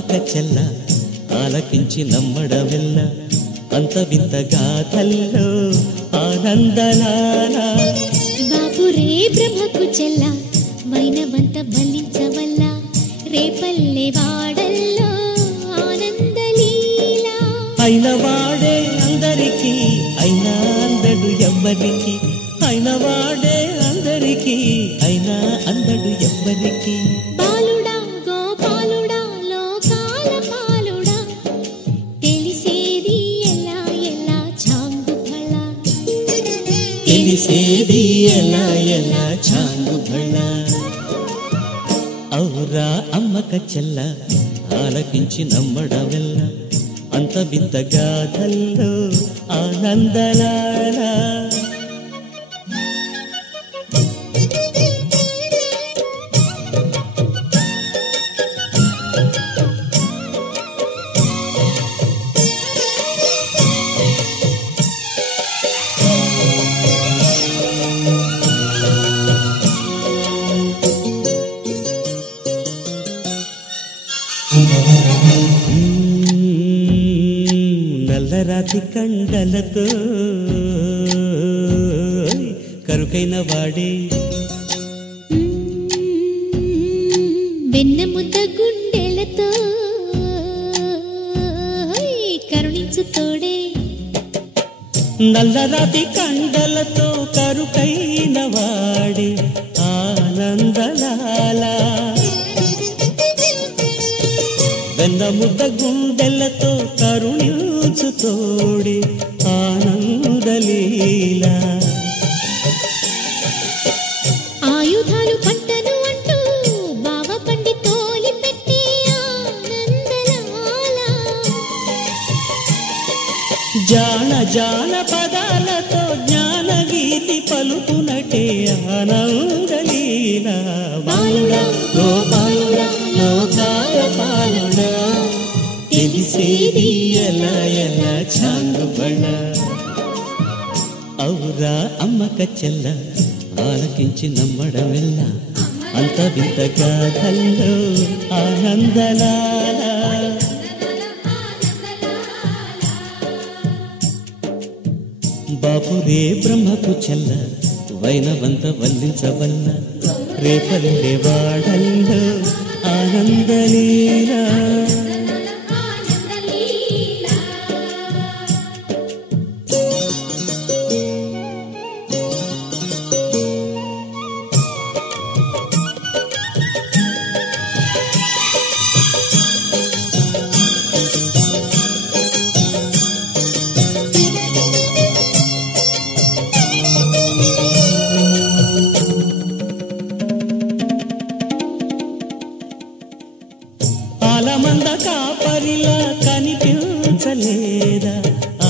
అమ్మక చెల్ల ఆలకించి నమ్మడమెల్ల అంత వింత గాథల్లో ఆనందలాల బాపురే బ్రహ్మకు చెల్ల వైనవంత బలించవల్ల రేపల్లె వాడల్లో ఆనందలీల అయిన వాడే అందరికీ అయినా అందడు ఎవ్వరికి అయిన వాడే అందరికీ అయినా అందడు ఎవ్వరికి బాలుడా గోపాలుడా లోకాల పాలుడా తెలిసేది ఎలా ఎలా చాంగు ఫళ తెలిసేది ఎలా ఎలా చాంగు ఫళ ఔరా అమ్మక చెల్ల ఆలకించి నమ్మడమెల్ల అంత వింత గాథల్లో ఆనందలాల నల్లరాతి కండలతో కరుకైన వాడే వెన్నముద్ద గుండెలతో కరుణించు తోడే నల్లరాతి కండలతో కరుకైన వాడే ఆనందలాల వెన్నముద్ద గుండెలతో కరుణించు తోడే ఆనందలీల ఆయుధాలు పట్టను అంటూ బావ పండి తోలి పెట్టి ఆనందలాల జాన జాన పదాలతో జ్ఞానగీతి పలుకునటే ఆనందలీల బాలుడా గోపాలుడా లోకాల పాలుడా తెలిసేది ఎలా ఎలా చాంగు బళ్ళ ఔరా అమ్మక చెల్ల ఆలకించి నమ్మడమెల్ల అంత వింత గాథల్లో ఆనందలాల బాపురే బ్రహ్మకు చెల్ల వైనవంత వల్లించవల్ల రేపల్లె వాడల్లో ఆనందలీల ఆలమంద కాపరిలా కనిపించలేదా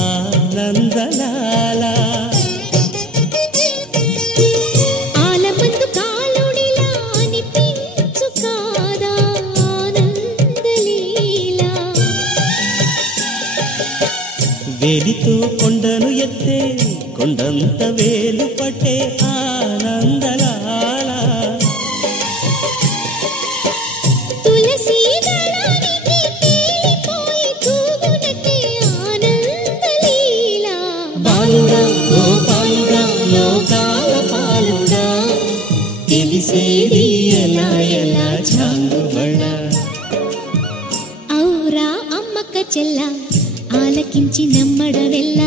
ఆనందలాల ఆలమందు కాలుడిలా అనిపించు కాదా ఆనందలీల వేలితో కొండను ఎత్తే కొండంత వేలు పట్టే ఆనందలాల తులసి దళానికి తేలిపోయి తూగునట్టే ఆనందలీల బాలుడా గోపాలుడా లోకాల పాలుడా తెలిసేది ఎలా ఎలా చాంగు బళ్ళ ఔరా అమ్మక చెల్ల ఆలకించి నమ్మడవెల్ల